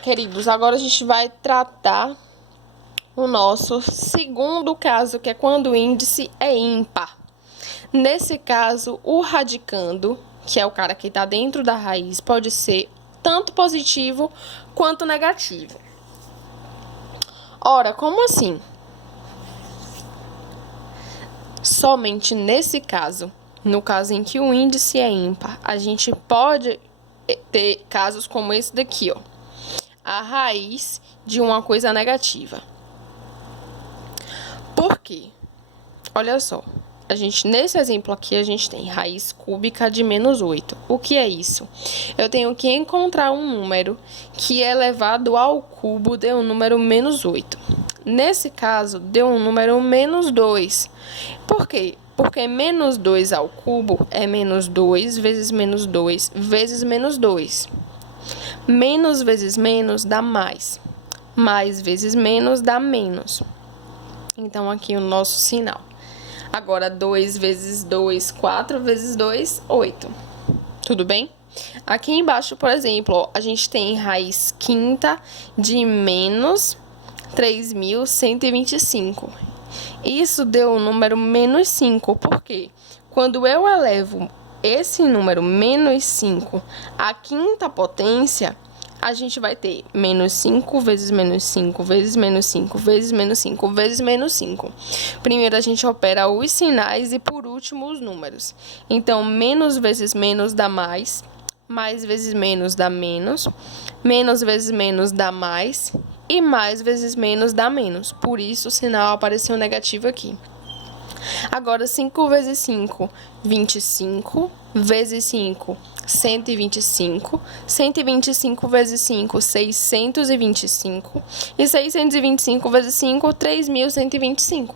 Queridos, agora a gente vai tratar o nosso segundo caso, que é quando o índice é ímpar. Nesse caso, o radicando, que é o cara que está dentro da raiz, pode ser tanto positivo quanto negativo. Ora, como assim? Somente nesse caso, no caso em que o índice é ímpar, a gente pode ter casos como esse daqui, ó. A raiz de uma coisa negativa. Por quê? Olha só. Nesse exemplo aqui, a gente tem raiz cúbica de -8. O que é isso? Eu tenho que encontrar um número que elevado ao cubo dê um número -8. Nesse caso, deu um número -2. Por quê? Porque -2 ao cubo é -2 vezes -2 vezes -2. Menos vezes menos dá mais. Mais vezes menos dá menos. Então, aqui o nosso sinal. Agora, 2 vezes 2, 4 vezes 2, 8. Tudo bem? Aqui embaixo, por exemplo, ó, a gente tem raiz quinta de -3.125. Isso deu o número -5. Por quê? Quando eu elevo esse número -5 à quinta potência, a gente vai ter -5 vezes -5 vezes -5 vezes -5 vezes -5. Primeiro a gente opera os sinais e por último os números. Então, menos vezes menos dá mais, mais vezes menos dá menos, menos vezes menos dá mais e mais vezes menos dá menos. Por isso o sinal apareceu negativo aqui. Agora, 5 vezes 5, 25, vezes 5, 125, 125 vezes 5, 625, e 625 vezes 5, 3.125.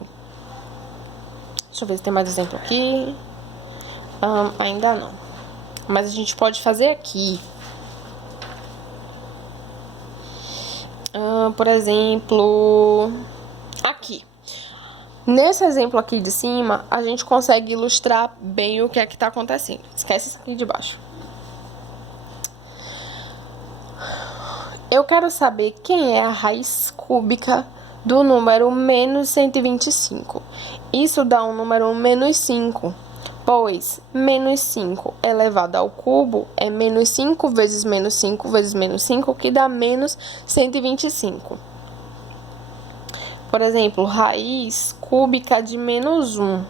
Deixa eu ver se tem mais exemplo aqui. Ainda não. Mas a gente pode fazer aqui. Por exemplo, aqui. Nesse exemplo aqui de cima, a gente consegue ilustrar bem o que é que está acontecendo. Esquece isso aqui de baixo. Eu quero saber quem é a raiz cúbica do número -125. Isso dá um número -5, pois -5 elevado ao cubo é -5 vezes -5 vezes -5, que dá -125. Por exemplo, raiz cúbica de -1.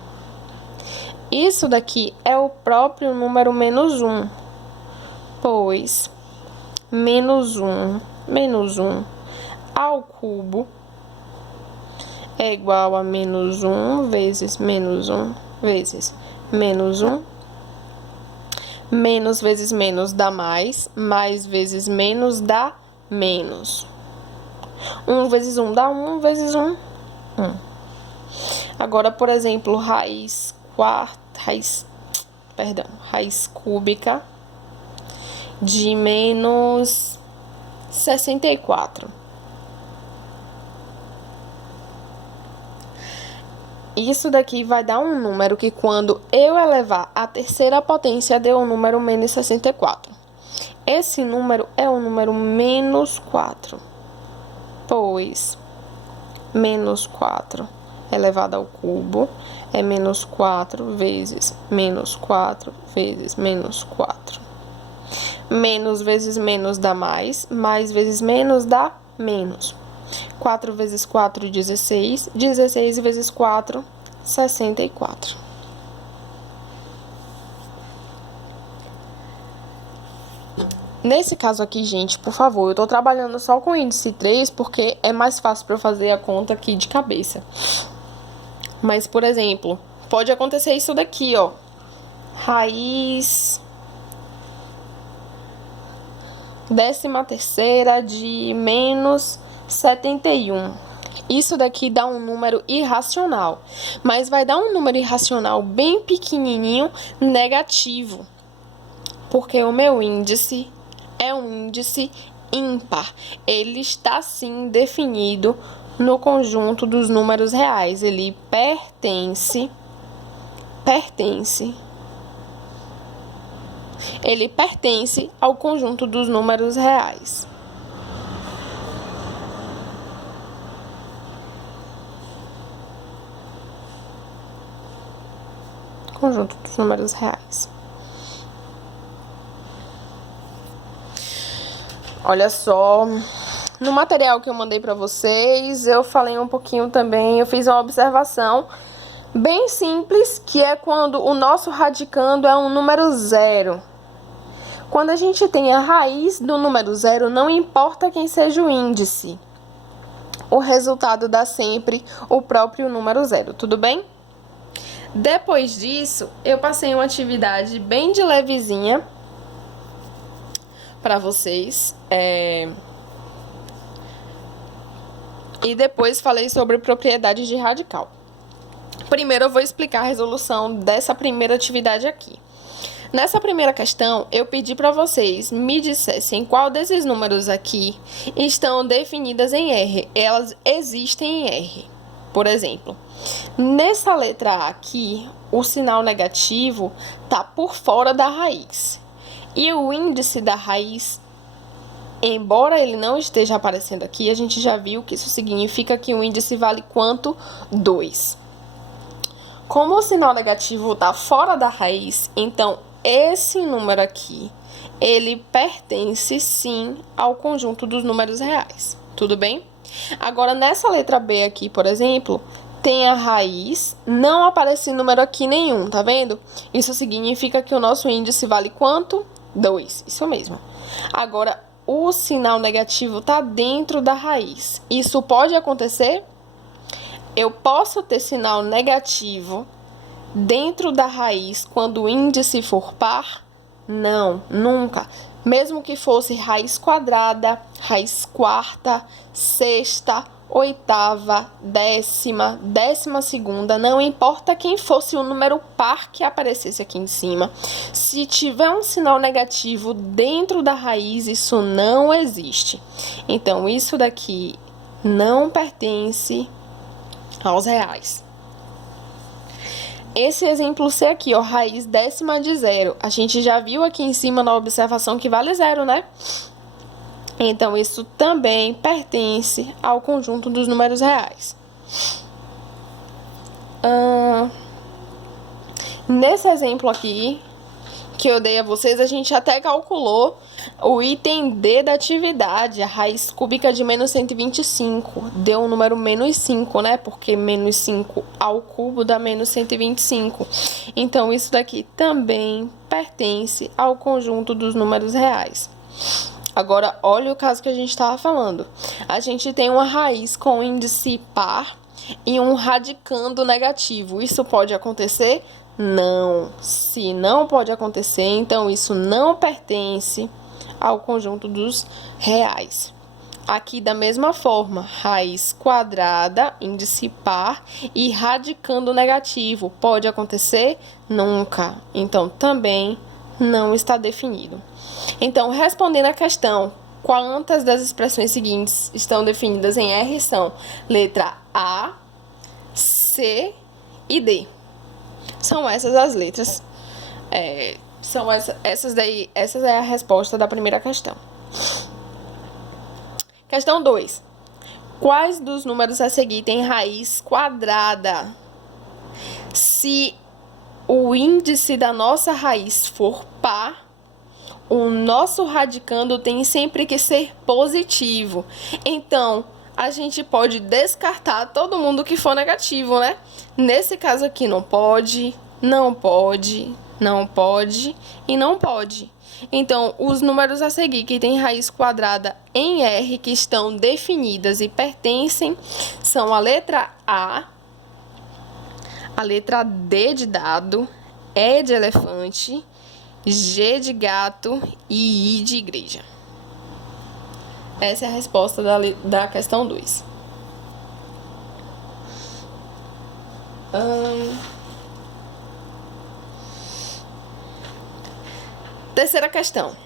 Isso daqui é o próprio número -1, pois -1 menos 1 ao cubo é igual a -1 vezes -1 vezes -1. Menos vezes menos dá mais, mais vezes menos dá menos. 1 vezes 1 dá 1 vezes 1, 1. Agora, por exemplo, raiz cúbica de -64. Isso daqui vai dar um número que, quando eu elevar a terceira potência, deu o número -64. Esse número é o número -4. Pois -4 elevado ao cubo é -4 vezes -4 vezes -4. Menos vezes menos dá mais, mais vezes menos dá menos. 4 vezes 4, 16. 16 vezes 4, 64. Nesse caso aqui, gente, por favor, eu tô trabalhando só com índice 3 porque é mais fácil para eu fazer a conta aqui de cabeça. Mas, por exemplo, pode acontecer isso daqui, ó. Raiz 13ª de -71. Isso daqui dá um número irracional, mas vai dar um número irracional bem pequenininho, negativo, porque o meu índice é um índice ímpar. Ele está, sim, definido no conjunto dos números reais. Ele pertence ao conjunto dos números reais. conjunto dos números reais. Olha só, no material que eu mandei para vocês, eu falei um pouquinho também, eu fiz uma observação bem simples, que é quando o nosso radicando é um número zero. Quando a gente tem a raiz do número zero, não importa quem seja o índice, o resultado dá sempre o próprio número zero, tudo bem? Depois disso, eu passei uma atividade bem de levezinha para vocês, e depois falei sobre propriedades de radical. Primeiro eu vou explicar a resolução dessa primeira atividade aqui. Nessa primeira questão, eu pedi para vocês me dissessem qual desses números aqui estão definidas em R. Elas existem em R. Por exemplo, nessa letra A aqui, o sinal negativo está por fora da raiz. E o índice da raiz, embora ele não esteja aparecendo aqui, a gente já viu que isso significa que o índice vale quanto? 2. Como o sinal negativo está fora da raiz, então esse número aqui, ele pertence sim ao conjunto dos números reais, tudo bem? Agora, nessa letra B aqui, por exemplo, tem a raiz, não aparece número aqui nenhum, tá vendo? Isso significa que o nosso índice vale quanto? 2, isso mesmo. Agora, o sinal negativo está dentro da raiz. Isso pode acontecer? Eu posso ter sinal negativo dentro da raiz quando o índice for par? Não, nunca. Mesmo que fosse raiz quadrada, raiz quarta, sexta, oitava, décima, 12ª, não importa quem fosse o número par que aparecesse aqui em cima. Se tiver um sinal negativo dentro da raiz, isso não existe. Então, isso daqui não pertence aos reais. Esse exemplo C aqui, ó, raiz décima de zero. A gente já viu aqui em cima na observação que vale zero, né? Então, isso também pertence ao conjunto dos números reais. Nesse exemplo aqui, que eu dei a vocês, a gente até calculou o item D da atividade, a raiz cúbica de menos 125. Deu o número menos 5, né? Porque menos 5 ao cubo dá menos 125. Então, isso daqui também pertence ao conjunto dos números reais. Agora, olha o caso que a gente estava falando. A gente tem uma raiz com índice par e um radicando negativo. Isso pode acontecer? Não. Se não pode acontecer, então isso não pertence ao conjunto dos reais. Aqui, da mesma forma, raiz quadrada, índice par e radicando negativo. Pode acontecer? Nunca. Então, também não está definido. Então, respondendo à questão, quantas das expressões seguintes estão definidas em R são letra A, C e D. São essas as letras. Essa é a resposta da primeira questão. Questão 2. Quais dos números a seguir têm raiz quadrada? Se o índice da nossa raiz for par, o nosso radicando tem sempre que ser positivo. Então, a gente pode descartar todo mundo que for negativo, né? Nesse caso aqui, não pode, não pode, não pode e não pode. Então, os números a seguir que têm raiz quadrada em R, que estão definidas e pertencem, são a letra A, a letra D de dado, E de elefante, G de gato e I de igreja. Essa é a resposta da questão 2. Terceira questão.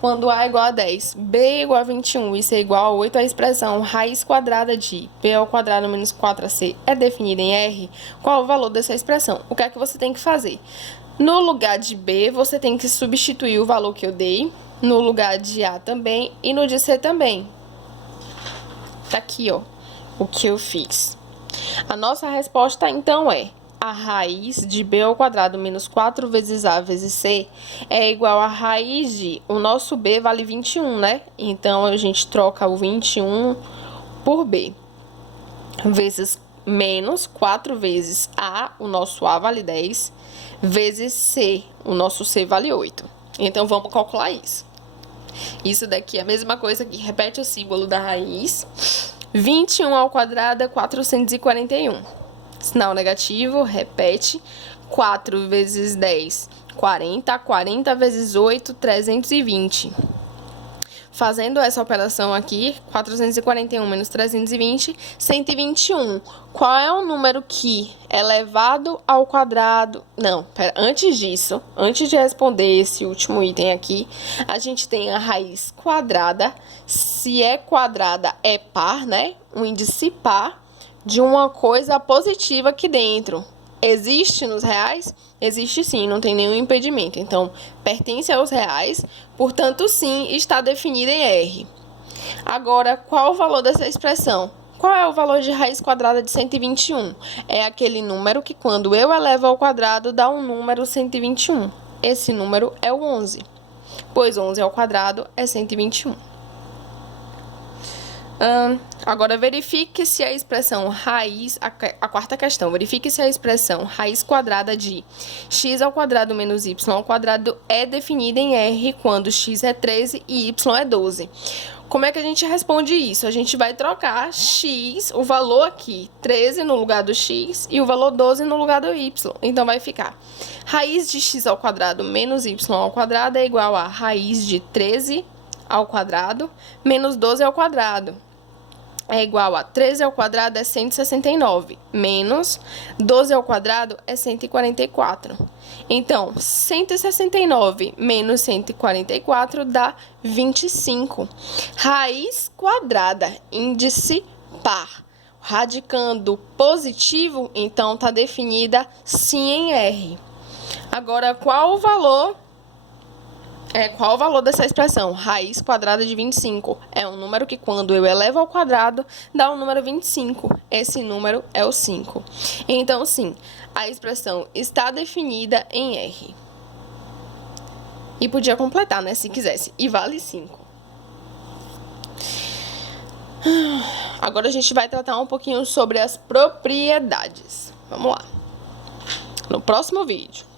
Quando A é igual a 10, B é igual a 21 e C é igual a 8, a expressão raiz quadrada de B ao quadrado menos 4AC é definida em R, qual o valor dessa expressão? O que é que você tem que fazer? No lugar de B, você tem que substituir o valor que eu dei, no lugar de A também e no de C também. Tá aqui, ó, o que eu fiz. A nossa resposta, então, é a raiz de b ao quadrado menos 4 vezes a vezes c é igual a raiz de... O nosso b vale 21, né? Então, a gente troca o 21 por b. Vezes menos 4 vezes a, o nosso a vale 10, vezes c, o nosso c vale 8. Então, vamos calcular isso. Isso daqui é a mesma coisa que repete o símbolo da raiz. 21 ao quadrado é 441. Sinal negativo, repete. 4 vezes 10, 40. 40 vezes 8, 320. Fazendo essa operação aqui, 441 menos 320, 121. Qual é o número que elevado ao quadrado... Não, pera, antes disso, antes de responder esse último item aqui, a gente tem a raiz quadrada. Se é quadrada, é par, né? Um índice par de uma coisa positiva aqui dentro. Existe nos reais? Existe sim, não tem nenhum impedimento. Então, pertence aos reais, portanto, sim, está definida em R. Agora, qual o valor dessa expressão? Qual é o valor de raiz quadrada de 121? É aquele número que, quando eu elevo ao quadrado, dá um número 121. Esse número é o 11, pois 11 ao quadrado é 121. Agora, verifique se a expressão raiz... A quarta questão. Verifique se a expressão raiz quadrada de x ao quadrado menos y ao quadrado é definida em R quando x é 13 e y é 12. Como é que a gente responde isso? A gente vai trocar x, o valor aqui, 13 no lugar do x e o valor 12 no lugar do y. Então, vai ficar raiz de x ao quadrado menos y ao quadrado é igual a raiz de 13 ao quadrado menos 12 ao quadrado. É igual a 13 ao quadrado é 169, menos 12 ao quadrado é 144. Então, 169 menos 144 dá 25. Raiz quadrada, índice par. Radicando positivo, então, está definida sim em R. Agora, qual o valor dessa expressão? Raiz quadrada de 25. É um número que, quando eu elevo ao quadrado, dá o número 25. Esse número é o 5. Então, sim, a expressão está definida em R. E podia completar, né, se quisesse. E vale 5. Agora, a gente vai tratar um pouquinho sobre as propriedades. Vamos lá. No próximo vídeo.